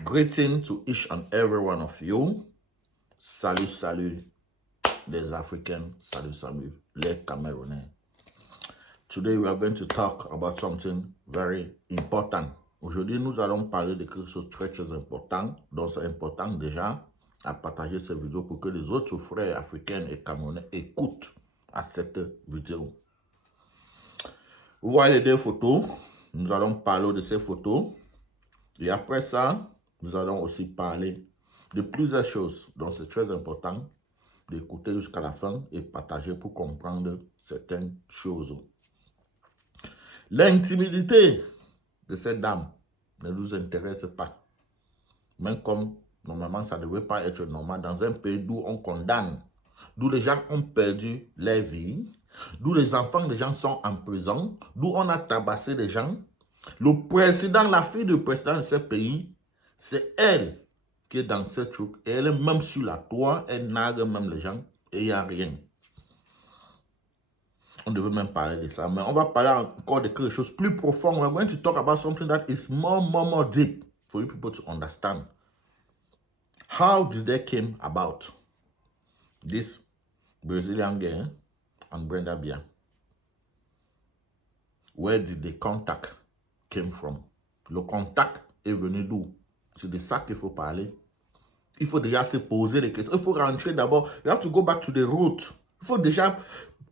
Greeting to each and every one of you. Salut, salut, les Africans. Salut, salut, les Camerounais. Today we are going to talk about something very important. Aujourd'hui, nous allons parler de quelque chose de très, très important. Donc, c'est important déjà à partager cette vidéo pour que les autres frères africains et camerounais écoutent à cette vidéo. Vous voyez les deux photos. Nous allons parler de ces photos. Et après ça, nous allons aussi parler de plusieurs choses. Donc, c'est très important d'écouter jusqu'à la fin et partager pour comprendre certaines choses. L'intimidité de cette dame ne nous intéresse pas. Même comme, normalement, ça ne devrait pas être normal dans un pays d'où on condamne, d'où les gens ont perdu leur vie, d'où les enfants des gens sont en prison, d'où on a tabassé des gens. Le président, la fille du président de ce pays, c'est elle qui est dans ce truc. Et elle est même sur la toit, elle nargue même les gens et il n'y a rien. On devait même parler de ça, mais on va parler encore de quelque chose de plus profond. We're going to talk about something that is more deep for you people to understand. How did they came about this Brazilian girl and Brenda Bia? Where did the contact came from? Le contact est venu d'où? C'est de ça qu'il faut parler. Il faut déjà se poser des questions. Il faut rentrer d'abord. You have to go back to the root. Il faut déjà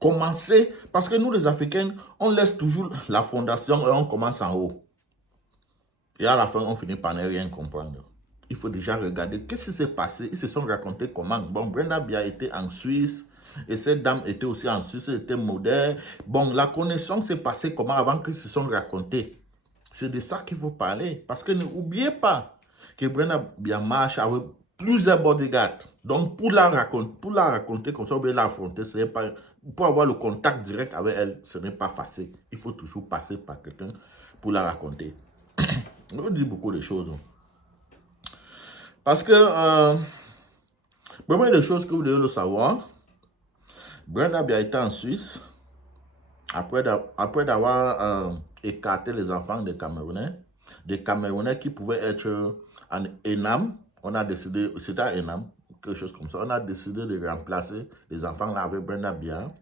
commencer. Parce que nous, les Africains, on laisse toujours la fondation et on commence en haut. Et à la fin, on finit par ne rien comprendre. Il faut déjà regarder qu'est-ce qui s'est passé. Ils se sont racontés comment. Bon, Brenda Bia était en Suisse. Et cette dame était aussi en Suisse. Elle était moderne. Bon, la connaissance s'est passée comment avant qu'ils se sont racontés. C'est de ça qu'il faut parler. Parce que n'oubliez pas que Brenda Bia marche avec plusieurs bodyguards. Donc, pour la raconter comme ça, ou bien l'affronter, ce n'est pas, pour avoir le contact direct avec elle, ce n'est pas facile. Il faut toujours passer par quelqu'un pour la raconter. Je vous dis beaucoup de choses. Parce que, vraiment, des choses que vous devez le savoir. Brenda Bia était en Suisse. Après d'avoir écarté les enfants des Camerounais qui pouvaient être en ENAM, on a décidé, c'était à ENAM, quelque chose comme ça, on a décidé de remplacer les enfants là avec Brenda Bia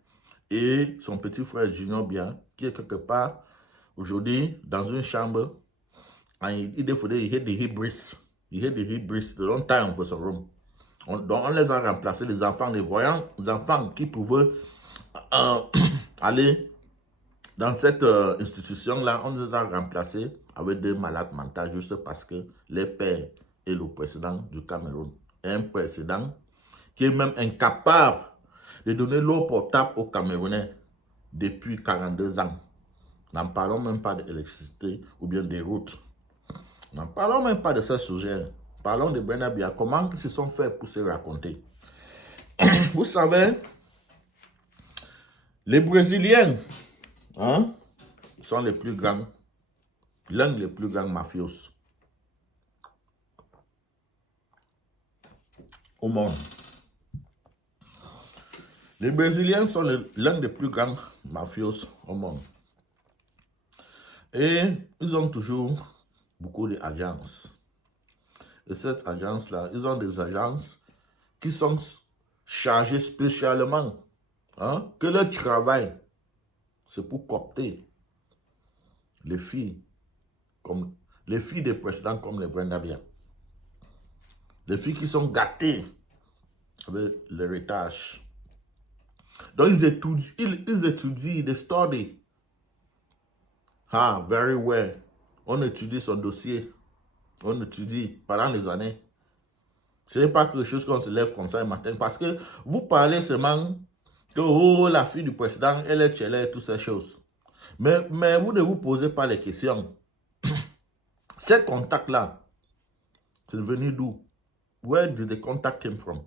et son petit frère Junior Bia, qui est quelque part aujourd'hui dans une chambre. And he had the hybris. He had the hybris, the long time for some room. Donc on les a remplacés, les enfants, les voyants, les enfants qui pouvaient aller dans cette institution-là, on les a remplacés avec des malades mentaux juste parce que les pères est le président du Cameroun. Un président qui est même incapable de donner l'eau potable aux Camerounais depuis 42 ans. N'en parlons même pas d'électricité ou bien des routes. N'en parlons même pas de ce sujet. Parlons de Brenda Bia. Comment ils se sont fait pour se raconter. Vous savez, les Brésiliens, hein, sont les plus grands, l'un des plus grands mafios au monde. Les Brésiliens sont l'un des plus grands mafios au monde. Et ils ont toujours beaucoup d'agences. Et cette agence-là, ils ont des agences qui sont chargées spécialement, hein, que leur travail, c'est pour coopter les filles des présidents comme les Brenda Bia. Les filles qui sont gâtées avec l'héritage. Donc, ils étudient, they study. Ah, very well. On étudie son dossier. On étudie pendant les années. Ce n'est pas quelque chose qu'on se lève comme ça le matin. Parce que vous parlez seulement que oh, la fille du président, elle est chez et toutes ces choses. Mais vous ne vous posez pas les questions. Ces contacts-là, c'est venu d'où? Where did the contact came from?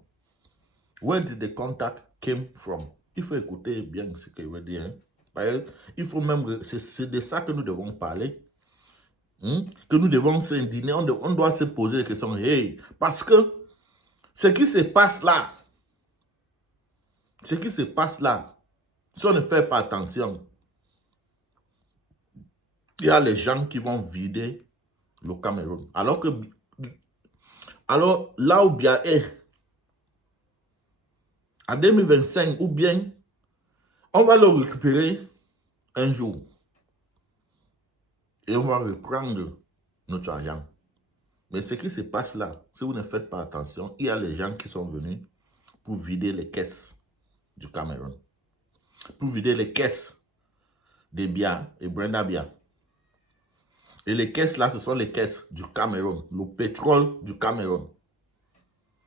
Where did the contact came from? Il faut écouter bien ce que je veux dire. Hein? Il faut même, c'est de ça que nous devons parler. Hein? Que nous devons s'indigner. On doit se poser des questions. Hey, parce que ce qui se passe là, si on ne fait pas attention, il y a les gens qui vont vider le Cameroun. Alors que Alors, là où bien est, en 2025, ou bien, on va le récupérer un jour. Et on va reprendre notre argent. Mais ce qui se passe là, si vous ne faites pas attention, il y a les gens qui sont venus pour vider les caisses du Cameroun. Pour vider les caisses de Bia et Brenda Bia. Et les caisses là, ce sont les caisses du Cameroun, le pétrole du Cameroun.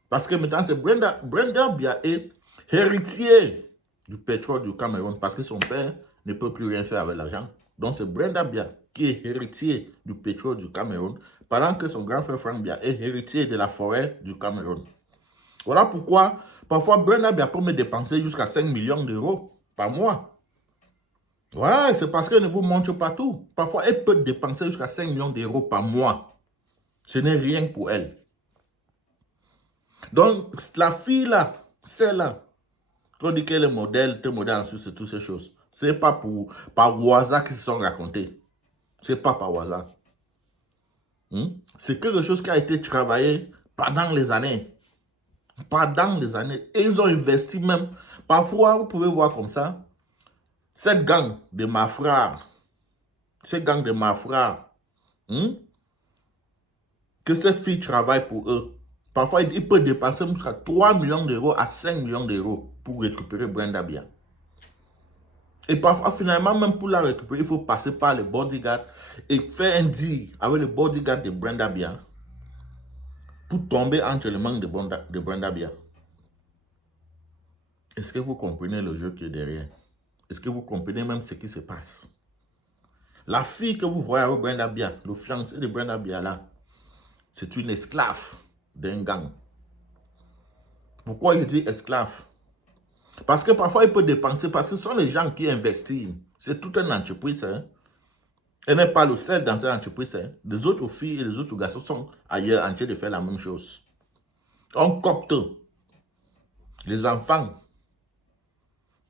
Parce que maintenant, c'est Brenda Bia est héritier du pétrole du Cameroun parce que son père ne peut plus rien faire avec l'argent. Donc, c'est Brenda Bia qui est héritier du pétrole du Cameroun pendant que son grand frère Frank Bia est héritier de la forêt du Cameroun. Voilà pourquoi, parfois, Brenda Bia peut me dépenser jusqu'à 5 millions d'euros par mois. Ouais, c'est parce qu'elle ne vous montre pas tout. Parfois, elle peut dépenser jusqu'à 5 millions d'euros par mois. Ce n'est rien pour elle. Donc, la fille là, celle-là, qu'on dit qu'elle est modèle, tel modèle en Suisse et toutes ces choses, c'est pas par hasard qu'ils se sont racontés. C'est pas par hasard. C'est quelque chose qui a été travaillé pendant les années. Pendant les années. Et ils ont investi même. Parfois, vous pouvez voir comme ça, cette gang de mafras, que cette fille travaille pour eux. Parfois, il peut dépenser jusqu'à 3 millions d'euros à 5 millions d'euros pour récupérer Brenda Bia. Et parfois, finalement, même pour la récupérer, il faut passer par les bodyguards et faire un deal avec les bodyguards de Brenda Bia pour tomber entre les mains de Brenda Bia. Est-ce que vous comprenez le jeu qui est derrière? Est-ce que vous comprenez même ce qui se passe? La fille que vous voyez avec Brenda Bia, le fiancé de Brenda Bia là, c'est une esclave d'un gang. Pourquoi il dit esclave? Parce que parfois il peut dépenser, parce que ce sont les gens qui investissent. C'est toute une entreprise. Hein? Elle n'est pas le seul dans cette entreprise. Hein? Les autres filles et les autres garçons sont ailleurs en train de faire la même chose. On copte les enfants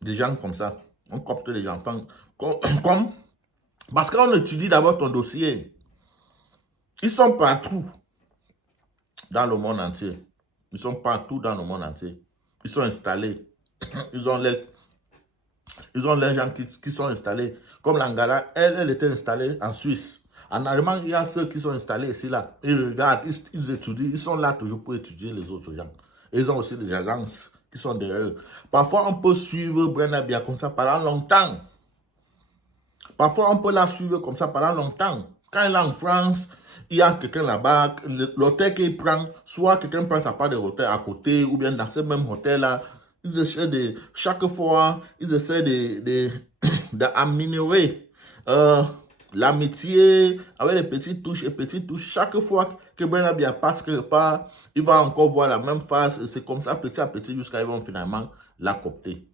des gens comme ça. On copte les enfants comme parce qu'on étudie d'abord ton dossier. Ils sont partout dans le monde entier. Ils sont partout dans le monde entier. Ils sont installés. Ils ont les gens qui sont installés. Comme l'Angala, elle était installée en Suisse. En Allemagne, il y a ceux qui sont installés ici, là. Ils regardent, ils étudient. Ils sont là toujours pour étudier les autres gens. Et ils ont aussi des agences qui sont derrière eux. Parfois, on peut suivre Brenda Bia comme ça pendant longtemps. Parfois, on peut la suivre comme ça pendant longtemps. Quand elle est en France, il y a quelqu'un là-bas, l'hôtel qu'il prend, soit quelqu'un prend sa part de hôtel à côté, ou bien dans ce même hôtel-là, ils essaient de, chaque fois, ils essaient d'améliorer l'amitié avec les petites touches et petites touches. Chaque fois que Brenda Bia passe quelque part, il va encore voir la même face, et c'est comme ça, petit à petit, jusqu'à ils vont finalement la copter,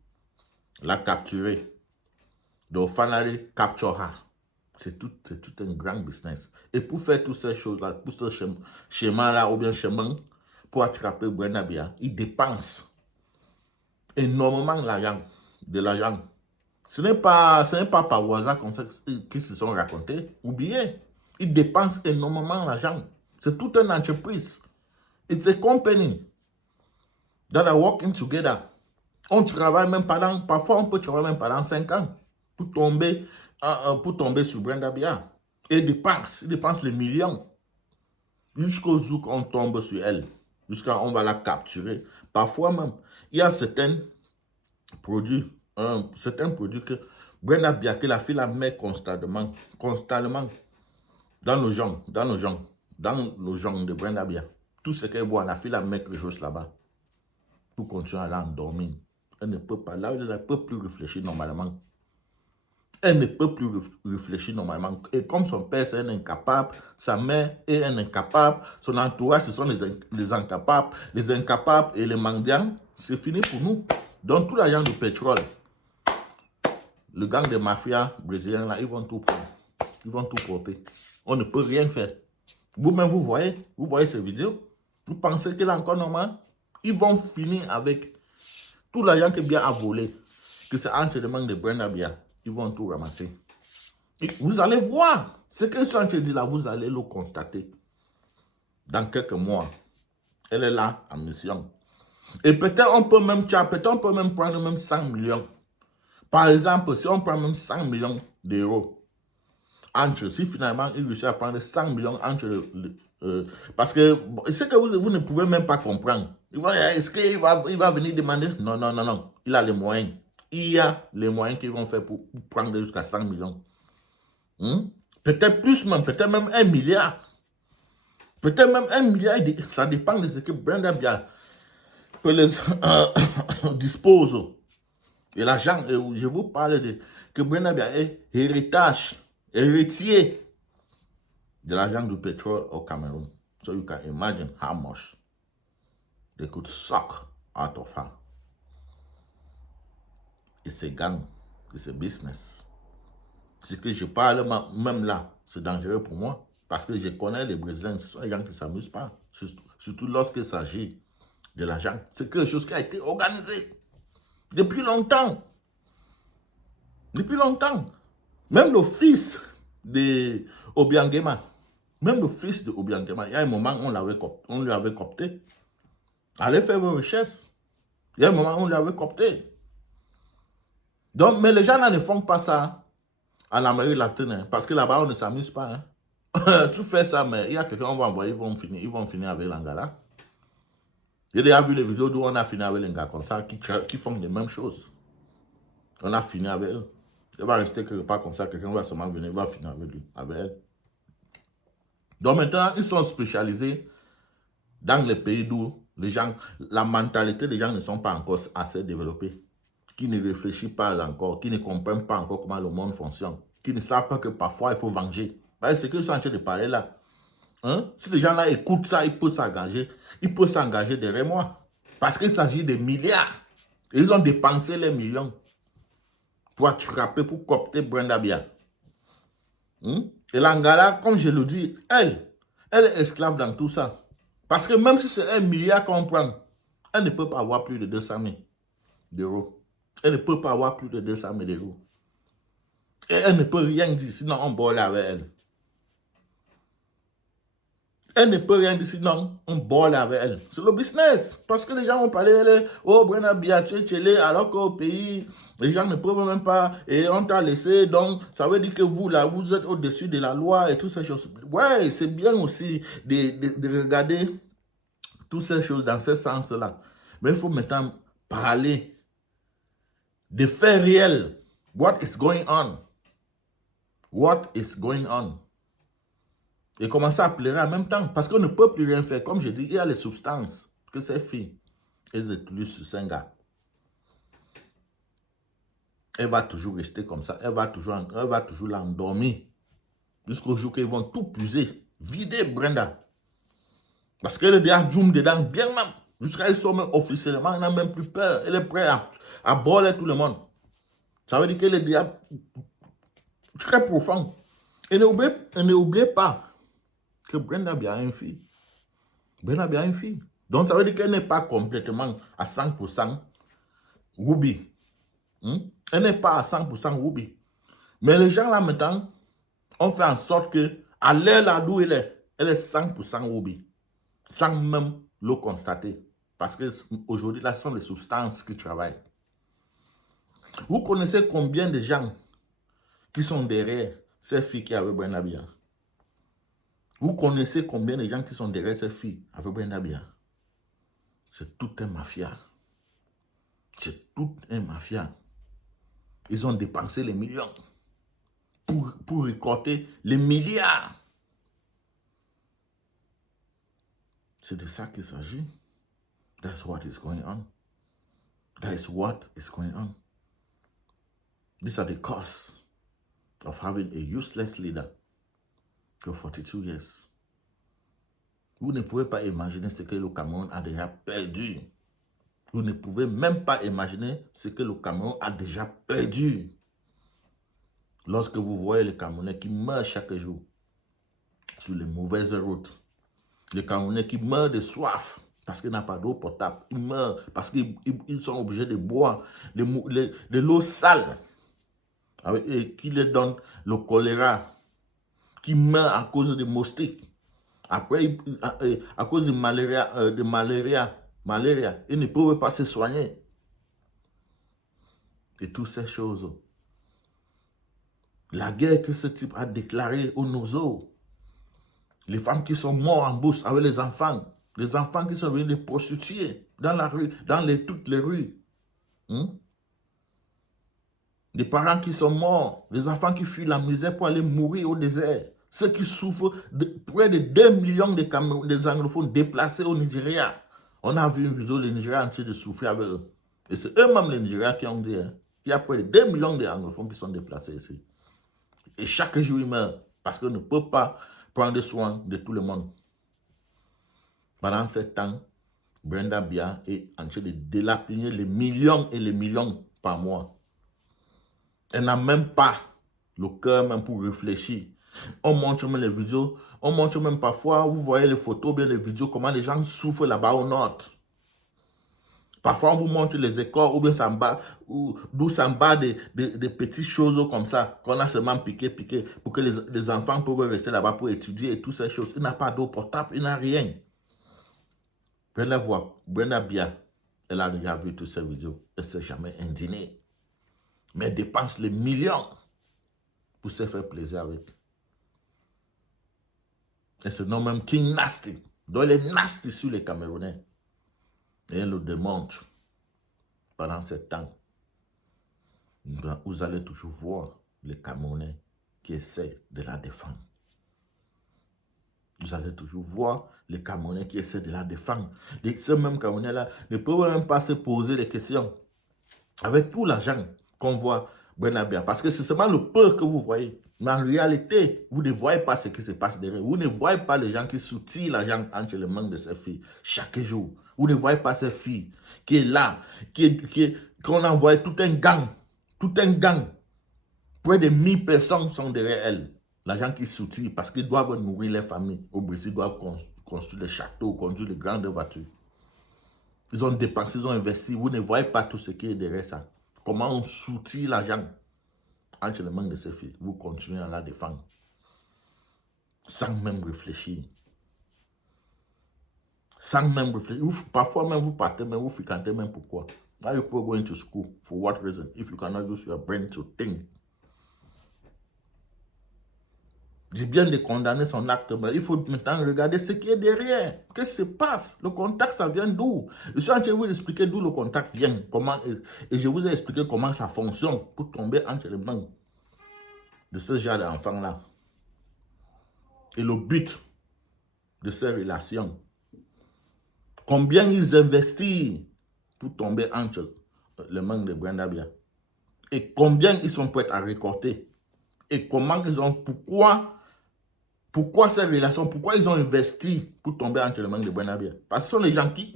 la capturer. Donc, finally, capture her. C'est tout un grand business. Et pour faire toutes ces choses-là, pour ce schéma-là, ou bien schéma, pour attraper Brenda Bia, ils dépensent énormément de l'argent. Ce n'est pas par hasard comme ça qu'ils se sont racontés. Oubliez, ils dépensent énormément d'argent. C'est toute une entreprise. It's a company that are working together. On travaille même parfois on peut travailler même pendant 5 ans. Pour tomber sur Brenda Bia. Et ils dépensent les millions. Jusqu'au jour qu'on tombe sur elle. Jusqu'à on va la capturer. Parfois même, il y a certains produits que Brenda Bia, que la fille la met constamment dans nos jambes de Brenda Bia. Tout ce qu'elle boit, la fille la met quelque chose là-bas. Pour continuer à l'endormir. Elle ne peut pas, là, elle ne peut plus réfléchir normalement. Elle ne peut plus réfléchir normalement. Et comme son père, c'est un incapable, sa mère est un incapable, son entourage, ce sont les incapables. Les incapables et les mendiants, c'est fini pour nous. Donc, tout l'argent du pétrole, le gang des mafias brésiliens, là, ils vont tout prendre. Ils vont tout porter. On ne peut rien faire. Vous-même, vous voyez ces vidéos. Vous pensez qu'il est encore normal? Ils vont finir avec tout l'argent que Bia a volé, que c'est entre les mains de Brenda Bia. Ils vont tout ramasser. Et vous allez voir ce qu'ils sont en train de dire là, vous allez le constater dans quelques mois. Elle est là en mission. Et peut-être on peut même prendre même 100 millions. Par exemple, si on prend même 100 millions d'euros, si finalement il réussit à prendre 100 millions parce que c'est que vous ne pouvez même pas comprendre. Est-ce qu'il va venir demander? Non, non, non, non. Il a les moyens. Il y a les moyens qu'ils vont faire pour prendre jusqu'à 100 millions. Peut-être plus même, peut-être même 1 milliard. Peut-être même 1 milliard, ça dépend de ce que Brenda Bia dispose. Et l'argent, je vous parle de que Brenda Bia est héritier de l'argent du pétrole au Cameroun. So you can imagine how much they could suck out of her. It's a gang, it's a business. Ce que je parle même là, c'est dangereux pour moi. Parce que je connais les Brésiliens, ce sont les gens qui ne s'amusent pas. Surtout lorsqu'il s'agit de l'argent. C'est quelque chose qui a été organisé depuis longtemps. Depuis longtemps. Même le fils de Obiangema, il y a un moment où on lui avait coopté. Allez faire vos richesses. Il y a un moment où on lui avait coopté. Donc, mais les gens là ne font pas ça en Amérique latine, hein, parce que là-bas, on ne s'amuse pas. Hein. Tu fais ça, mais il y a quelqu'un qu'on va envoyer, ils vont finir avec l'Angala. J'ai déjà vu les vidéos d'où on a fini avec les gars comme ça, qui font les mêmes choses. On a fini avec eux. Il va rester quelque part comme ça, quelqu'un va seulement venir, il va finir avec lui, avec elle. Donc maintenant, ils sont spécialisés dans les pays d'où les gens, la mentalité des gens ne sont pas encore assez développée, qui ne réfléchissent pas encore, qui ne comprennent pas encore comment le monde fonctionne, qui ne savent pas que parfois il faut venger. C'est ce que je suis en train de parler là. Hein? Si les gens là écoutent ça, ils peuvent s'engager derrière moi. Parce qu'il s'agit de milliards. Ils ont dépensé les millions pour attraper, pour coopter Brenda Bia. Et l'Angala, comme je le dis, elle est esclave dans tout ça. Parce que même si c'est 1 milliard qu'on prend, elle ne peut pas avoir plus de 200 000 d'euros. Elle ne peut pas avoir plus de 200 000 euros. Et elle ne peut rien dire, sinon on boit avec elle. Elle ne peut rien dire, sinon on boit avec elle. C'est le business. Parce que les gens vont parler, oh, Brenda Bia, tu es tchelé, alors qu'au pays, les gens ne peuvent même pas, et on t'a laissé, donc ça veut dire que vous, là, vous êtes au-dessus de la loi et toutes ces choses. Ouais, c'est bien aussi de regarder toutes ces choses dans ce sens-là. Mais il faut maintenant parler des faits réels. What is going on? What is going on? Et commencer à pleurer en même temps. Parce qu'on ne peut plus rien faire. Comme je dis, il y a les substances que ces filles, elles utilisent sur ces gars. Elle va toujours rester comme ça. Elle va toujours l'endormir. Jusqu'au jour qu'ils vont tout puiser. Vider Brenda. Parce qu'elle est déjà zoom dedans, bien même. Jusqu'à ce qu'ils même officiellement, elle n'a même plus peur. Elle est prête à brûler tout le monde. Ça veut dire qu'elle est déjà très profonde. Et n'oubliez pas que Brenda Bia a une fille. Brenda Bia a une fille. Donc ça veut dire qu'elle n'est pas complètement à 100% Ruby. Elle n'est pas à 100% Ruby. Mais les gens là maintenant ont fait en sorte que, à l'heure là d'où elle est 100% Ruby. Sans même le constater. Parce qu'aujourd'hui, là, ce sont les substances qui travaillent. Vous connaissez combien de gens qui sont derrière ces filles qui avaient Brenda Bia? Vous connaissez combien de gens qui sont derrière ces filles avec Brenda Bia? C'est tout un mafia. C'est tout un mafia. Ils ont dépensé les millions pour récolter les milliards. C'est de ça qu'il s'agit. That's what is going on. That is what is going on. These are the costs of having a useless leader for 42 years. Vous ne pouvez pas imaginer ce que le Cameroun a déjà perdu. Vous ne pouvez même pas imaginer ce que le Cameroun a déjà perdu. Lorsque vous voyez les Camerounais qui meurent chaque jour sur les mauvaises routes, les Camerounais qui meurent de soif parce qu'il n'y a pas d'eau potable, ils meurent parce qu'ils sont obligés de boire de l'eau sale et qui leur donne le choléra, qui meurent à cause des moustiques, Après, à cause de malaria, ils ne peuvent pas se soigner. Et toutes ces choses. La guerre que ce type a déclarée au Nozo. Les femmes qui sont mortes en bourse avec les enfants qui sont venus des prostituées dans la rue, dans toutes les rues. Des parents qui sont morts, les enfants qui fuient la misère pour aller mourir au désert. Ceux qui souffrent, près de 2 millions des anglophones déplacés au Nigeria. On a vu une vidéo des Nigériens entiers de souffrir avec eux. Et c'est eux-mêmes les Nigériens qui ont dit qu'il y a près de 2 millions d'anglophones qui sont déplacés ici. Et chaque jour, ils meurent parce qu'on ne peut pas prendre soin de tout le monde. Pendant ce temps, Brenda Bia est en train de délapiner les millions et les millions par mois. Elle n'a même pas le cœur même pour réfléchir. On montre même les vidéos, on montre même parfois, vous voyez les photos, bien les vidéos, comment les gens souffrent là-bas au nord. Parfois, on vous montre les écoles, ou bien ça bat, d'où ça bat des petites choses comme ça, qu'on a seulement piqué, pour que les enfants peuvent rester là-bas pour étudier et toutes ces choses. Il n'a pas d'eau potable, il n'a rien. Brenda Bia, elle a déjà vu toutes ces vidéos, elle ne s'est jamais indignée. Mais elle dépense les millions pour se faire plaisir avec. Elle se nomme même King Nasty. Donc elle est nasty sur les Camerounais. Et elle le démontre pendant ce temps. Vous allez toujours voir les Camerounais qui essaient de la défendre. Vous allez toujours voir les Camerounais qui essaient de la défendre. Et ces mêmes Camerounais-là ne peuvent même pas se poser des questions. Avec tout l'argent qu'on voit, Brenda Bia, parce que c'est seulement le peur que vous voyez. Mais en réalité, vous ne voyez pas ce qui se passe derrière. Vous ne voyez pas les gens qui soutiennent l'argent entre les mains de ces filles chaque jour. Vous ne voyez pas ces filles qui est là, qu'on envoie tout un gang. Tout un gang. Près de 1000 personnes sont derrière elles. L'argent qui soutient parce qu'ils doivent nourrir les familles. Au Brésil, ils doivent construire des châteaux, conduire de grandes voitures. Ils ont dépensé, ils ont investi. Vous ne voyez pas tout ce qui est derrière ça. Comment on soutient l'argent entre les mains de ces filles. Vous continuez à la défendre. Sans même réfléchir. Sans même réfléchir. Parfois même vous partez, mais vous fréquentez même pourquoi. Why you people going to school? For what reason? If you cannot use your brain to think. J'ai bien de condamner son acte, mais il faut maintenant regarder ce qui est derrière. Qu'est-ce qui se passe? Le contact, ça vient d'où? Je suis en train de vous expliquer d'où le contact vient. Comment, et je vous ai expliqué comment ça fonctionne pour tomber entre les mains de ce genre d'enfants-là. Et le but de ces relations. Combien ils investissent pour tomber entre les mains de Brenda Bia. Et combien ils sont prêts à récolter. Et comment ils ont, pourquoi ces relations, pourquoi ils ont investi pour tomber entre les mains de Brenda Bia. Parce que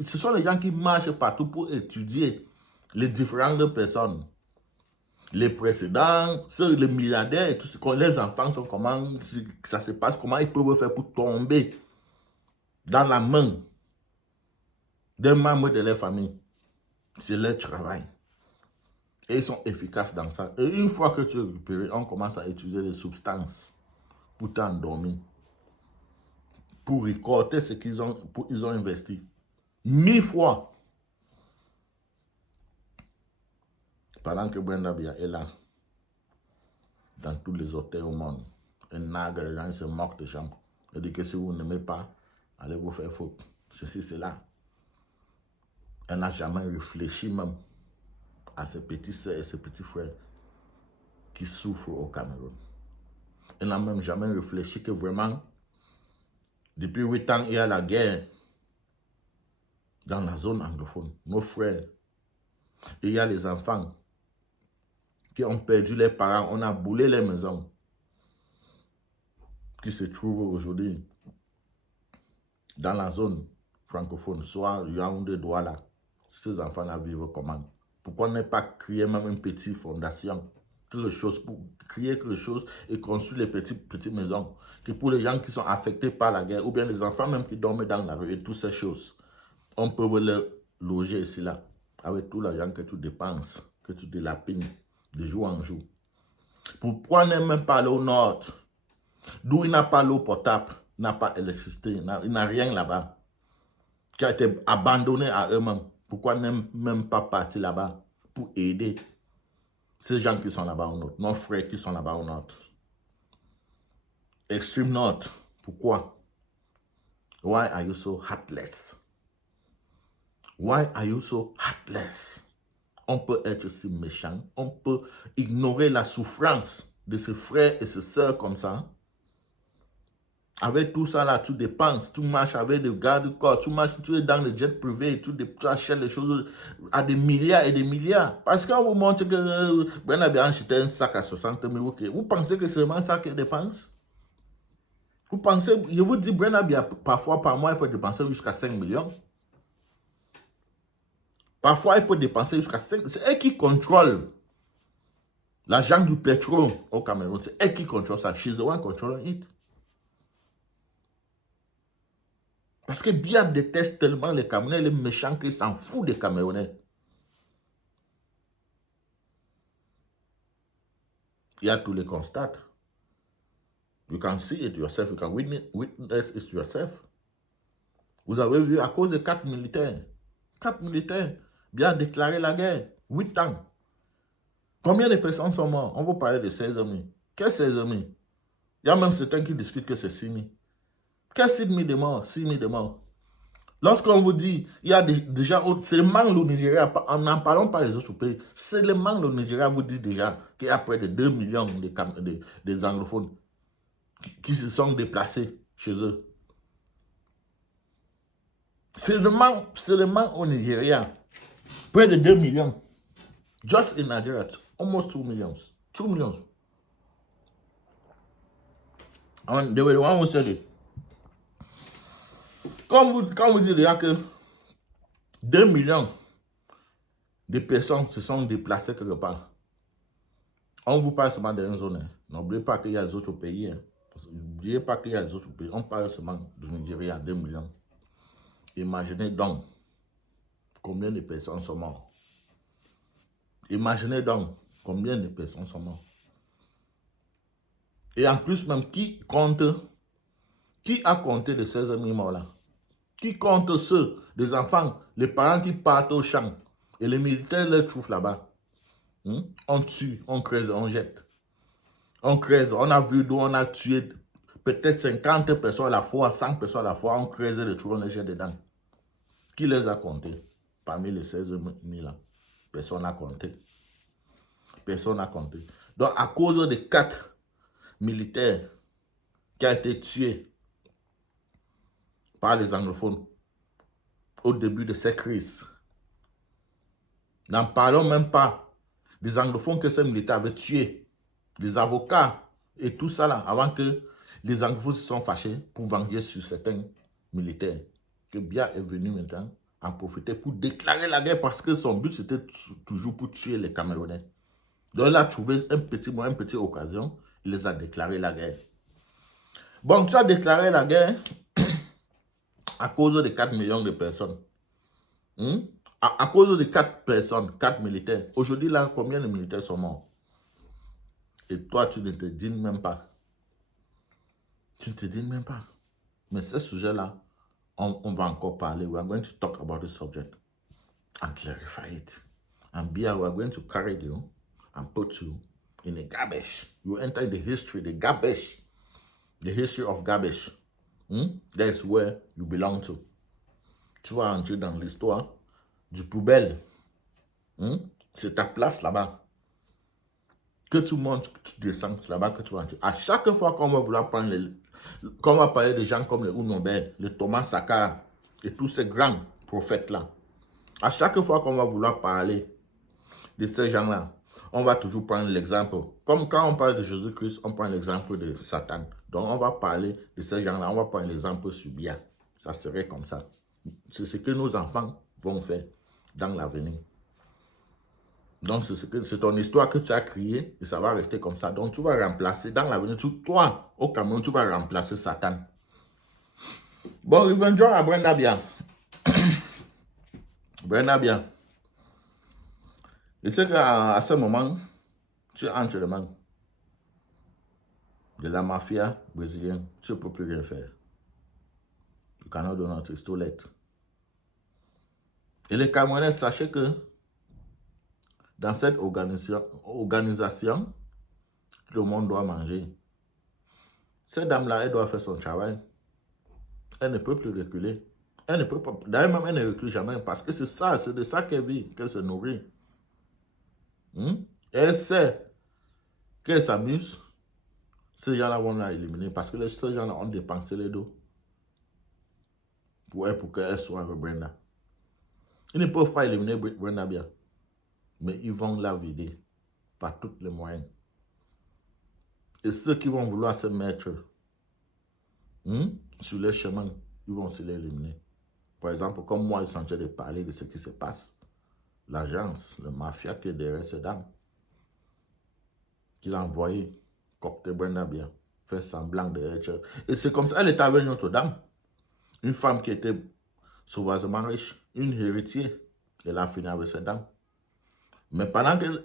ce sont les gens qui marchent partout pour étudier les différentes personnes. Les précédents, les milliardaires et tout ce que les enfants sont, comment ça se passe, comment ils peuvent faire pour tomber dans la main d'un membre de leur famille. C'est leur travail. Et ils sont efficaces dans ça. Et une fois que tu es récupéré, on commence à utiliser les substances pour t'endormir. Pour récolter ce qu'ils ont, ils ont investi. 1000 fois. Pendant que Brenda Bia est là, dans tous les hôtels au monde, un nague, les gens se moquent de chambre. Elle dit que si vous n'aimez pas, allez vous faire faute. Ceci, c'est là. Elle n'a jamais réfléchi même à ses petits sœurs et ses petits frères qui souffrent au Cameroun. Elle n'a même jamais réfléchi que vraiment, depuis 8 ans, il y a la guerre dans la zone anglophone. Nos frères, et il y a les enfants qui ont perdu leurs parents, on a boulé les maisons qui se trouvent aujourd'hui dans la zone francophone, soit Yaoundé, Douala. Ces enfants-là vivent comment? Pourquoi ne pas créer même une petite fondation, quelque chose, pour créer quelque chose et construire les petites maisons, que pour les gens qui sont affectés par la guerre, ou bien les enfants même qui dorment dans la rue et toutes ces choses, on peut les loger ici là, avec tout l'argent que tu dépenses, que tu délapines de jour en jour. Pourquoi ne même pas aller au nord, d'où il n'a pas l'eau potable? n'a pas d'électricité, il n'a rien là-bas, qui a été abandonné à eux-mêmes. Pourquoi même pas partir là-bas pour aider ces gens qui sont là-bas au nord, nos frères qui sont là-bas au nord? Extreme North, pourquoi? Why are you so heartless? Why are you so heartless? On peut être si méchant, on peut ignorer la souffrance de ses frères et ses sœurs comme ça. Avec tout ça là, tu dépenses, tu marches avec des gardes-corps, tu marches, tu es dans le jet privé, tu achètes les choses à des milliards et des milliards. Parce qu'on vous montre que Brenna bien acheté un sac à 60 000, okay. Vous pensez que c'est seulement ça qu'il dépense? Vous pensez, je vous dis, Brenna bien parfois par mois, il peut dépenser jusqu'à 5 millions. Parfois, il peut dépenser jusqu'à 5. C'est elle qui contrôle l'argent du pétrole au Cameroun. C'est elle qui contrôle ça. She's the one controlling it. Parce que Biya déteste tellement les Camerounais, les méchants, qu'ils s'en foutent des Camerounais. Il y a tous les constats. You can see it yourself. You can witness it yourself. Vous avez vu, à cause de 4 militaires. 4 militaires. Biya a déclaré la guerre. 8 ans. Combien de personnes sont mortes? On va parler de 16 000. Quels 16 000? Il y a même certains qui discutent que c'est 6 000. Quels 6 000 de morts? 6 000 de morts. Lorsqu'on vous dit, il y a déjà, c'est le manque au Nigeria, n'en parlons pas les autres pays, c'est le manque au Nigeria vous dit déjà qu'il y a près de 2 millions des anglophones qui se sont déplacés chez eux. C'est le manque au Nigeria, près de 2 millions. Just in Nigeria, almost 2 millions. 2 millions. And they were the one who said it. Quand vous dites déjà que 2 millions de personnes se sont déplacées quelque part, on vous parle seulement d'une zone. Hein. N'oubliez pas qu'il y a des autres pays. Hein. N'oubliez pas qu'il y a des autres pays. On parle seulement du Nigeria, 2 millions. Imaginez donc combien de personnes sont mortes. Imaginez donc combien de personnes sont mortes. Et en plus même, qui a compté les 16 000 morts là? Qui compte ceux, des enfants, les parents qui partent au champ et les militaires les trouvent là-bas? On tue, on creuse, on jette. On creuse, on a vu d'où on a tué peut-être 50 personnes à la fois, 100 personnes à la fois, on creuse les trous, on les jette dedans. Qui les a comptés? Parmi les 16 000 là. Personne n'a compté. Personne n'a compté. Donc, à cause des 4 militaires qui ont été tués par les anglophones au début de cette crise, n'en parlons même pas des anglophones que ces militaires avaient tués, des avocats et tout ça là, avant que les anglophones se sont fâchés pour venger sur certains militaires. Que Biya est venu maintenant en profiter pour déclarer la guerre parce que son but c'était toujours pour tuer les Camerounais. Donc il a trouvé un petit moyen, une petite occasion, il les a déclaré la guerre. Bon, tu as déclaré la guerre à cause de 4 millions de personnes. À cause de 4 personnes, 4 militaires. Aujourd'hui, là, combien de militaires sont morts? Et toi, tu ne te dignes même pas. Tu ne te dignes même pas. Mais ce sujet-là, on va encore parler. We are going to talk about this subject and clarify it. And Biya, we are going to carry you and put you in a garbage. You enter the history, the garbage. The history of garbage. That's where you belong to. Tu vas entrer dans l'histoire du poubelle. C'est ta place là-bas. Que tu montes, que tu descends, c'est là-bas que tu vas entrer. À chaque fois qu'on va vouloir prendre qu'on va parler de gens comme les Ounobé, les Thomas Sankara et tous ces grands prophètes-là, à chaque fois qu'on va vouloir parler de ces gens-là, on va toujours prendre l'exemple. Comme quand on parle de Jésus-Christ, on prend l'exemple de Satan. Donc on va parler de ces gens-là, on va prendre l'exemple sur Biya. Ça serait comme ça. C'est ce que nos enfants vont faire dans l'avenir. Donc, c'est ton histoire que tu as créée et ça va rester comme ça. Donc, tu vas remplacer dans l'avenir. Toi, au Cameroun, tu vas remplacer Satan. Bon, revenons à Brenna Biya. Brenna Biya. Je sais qu'à ce moment, tu es entre les mains de la mafia brésilienne. Tu ne peux plus rien faire. cannot do not, it's too late. Et les Camerounais, sachez que dans cette organisation, tout le monde doit manger. Cette dame-là, elle doit faire son travail. Elle ne peut plus reculer. Elle ne peut pas. D'ailleurs, même elle ne recule jamais parce que c'est ça, c'est de ça qu'elle vit, qu'elle se nourrit. Elle sait qu'elle s'amuse. Ces gens-là vont la éliminer parce que ces gens-là ont dépensé les dos pour qu'elle soit avec Brenda. Ils ne peuvent pas éliminer Brenda bien, mais ils vont la vider par tous les moyens. Et ceux qui vont vouloir se mettre sur les chemins, ils vont se l'éliminer. Par exemple, comme moi, je suis en train de parler de ce qui se passe. L'agence, le mafia qui est derrière ces dames, qui l'a envoyé copter Brenda bien, faire semblant de être. Et c'est comme ça, elle est avec une autre dame, une femme qui était sauvagement riche, une héritière. Elle a fini avec cette dame. Mais pendant qu'elle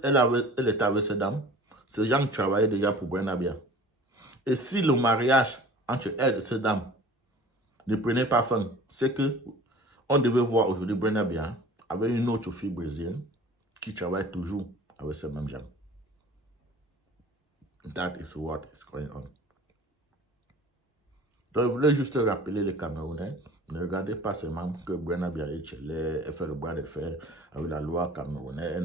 était avec cette dame, ces gens travaillaient déjà pour Brenda bien. Et si le mariage entre elle et cette dame ne prenait pas fin, c'est que on devait voir aujourd'hui Brenda bien avec une autre fille brésilienne qui travaille toujours avec ces mêmes gens. That is what is going on. Donc, je voulais juste rappeler les Camerounais, ne regardez pas seulement que Brenda Biarritch fait le bras de fer avec la loi camerounaise,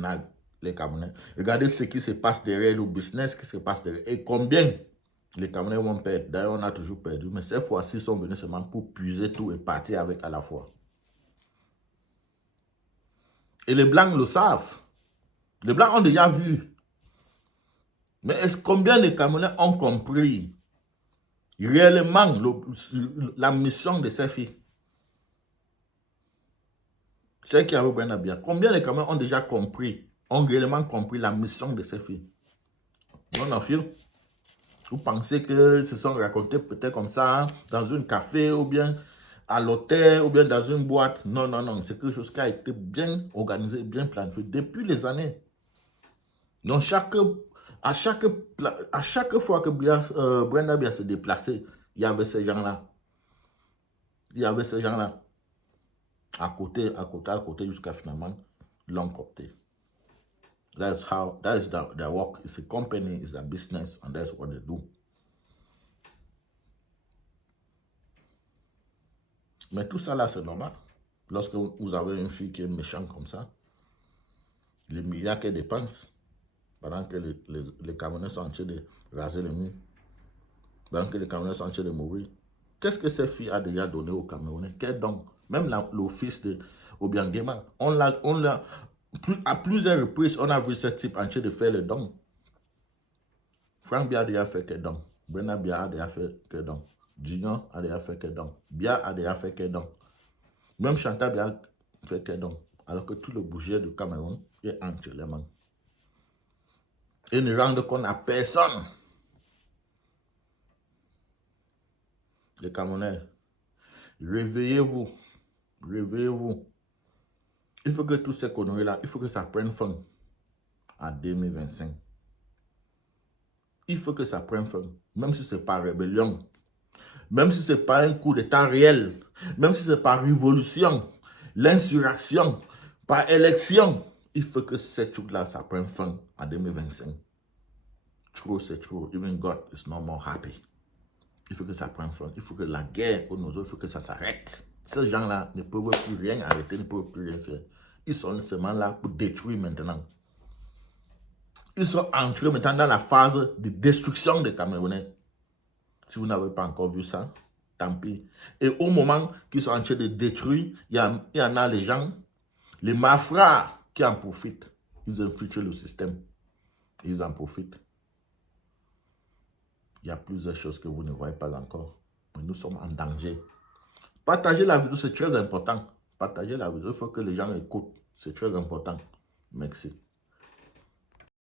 les Camerounais. Regardez ce qui se passe derrière le business, ce qui se passe derrière. Et combien les Camerounais vont perdre. D'ailleurs, on a toujours perdu. Mais cette fois-ci, ils sont venus seulement pour puiser tout et partir avec à la fois. Et les Blancs le savent. Les Blancs ont déjà vu. Mais combien les Camerounais ont compris réellement la mission de ces filles? Celles qui avaient Brenda bien. Combien les Camerounais ont déjà compris, ont réellement compris la mission de ces filles? Non, non, fille. Vous pensez que se sont racontés peut-être comme ça, hein, dans un café ou bien à l'hôtel ou bien dans une boîte? Non, non, non. C'est quelque chose qui a été bien organisé, bien planifié depuis les années. Donc, à chaque fois que Brenda bien se déplaçait, il y avait ces gens-là. Il y avait ces gens-là. À côté, jusqu'à finalement l'ont copté. That is their work. It's a company, it's a business, and that's what they do. Mais tout ça là, c'est normal. Lorsque vous avez une fille qui est méchante comme ça, les milliards qu'elle dépense, pendant que les Camerounais sont en train de raser les murs, pendant que les Camerounais sont en train de mourir, qu'est-ce que cette fille a déjà donné aux Camerounais? Quel don? Même le fils de Obiangema, à plusieurs reprises, on a vu ce type en train de faire les dons. Frank Bia a déjà fait quel don? Brenda Bia a déjà fait quel don? Junior a déjà fait quel don? Bia a déjà fait quel don? Même Chantal Bia a fait quel don? Alors que tout le budget du Cameroun est entre les mains. Et ne rendent compte à personne. Les Camerounais, réveillez-vous. Réveillez-vous. Il faut que toutes ces conneries-là, il faut que ça prenne fin en 2025. Il faut que ça prenne fin. Même si ce n'est pas rébellion. Même si ce n'est pas un coup d'état réel. Même si ce n'est pas révolution. L'insurrection. Par élection. Il faut que ces trucs-là, ça prenne fin en 2025. Trop, c'est trop. Even God is not more happy. Il faut que ça prenne fin. Il faut que la guerre aux nos il faut que ça s'arrête. Ces gens-là ne peuvent plus rien arrêter, ne peuvent plus rien faire. Ils sont seulement là pour détruire maintenant. Ils sont entrés maintenant dans la phase de destruction des Camerounais. Si vous n'avez pas encore vu ça, tant pis. Et au moment qu'ils sont en train de détruire, il y en a les gens, les malfrats qui en profitent. Ils infiltrent le système. Ils en profitent. Il y a plusieurs choses que vous ne voyez pas encore. Mais nous sommes en danger. Partagez la vidéo, c'est très important. Partagez la vidéo, il faut que les gens écoutent. C'est très important. Merci.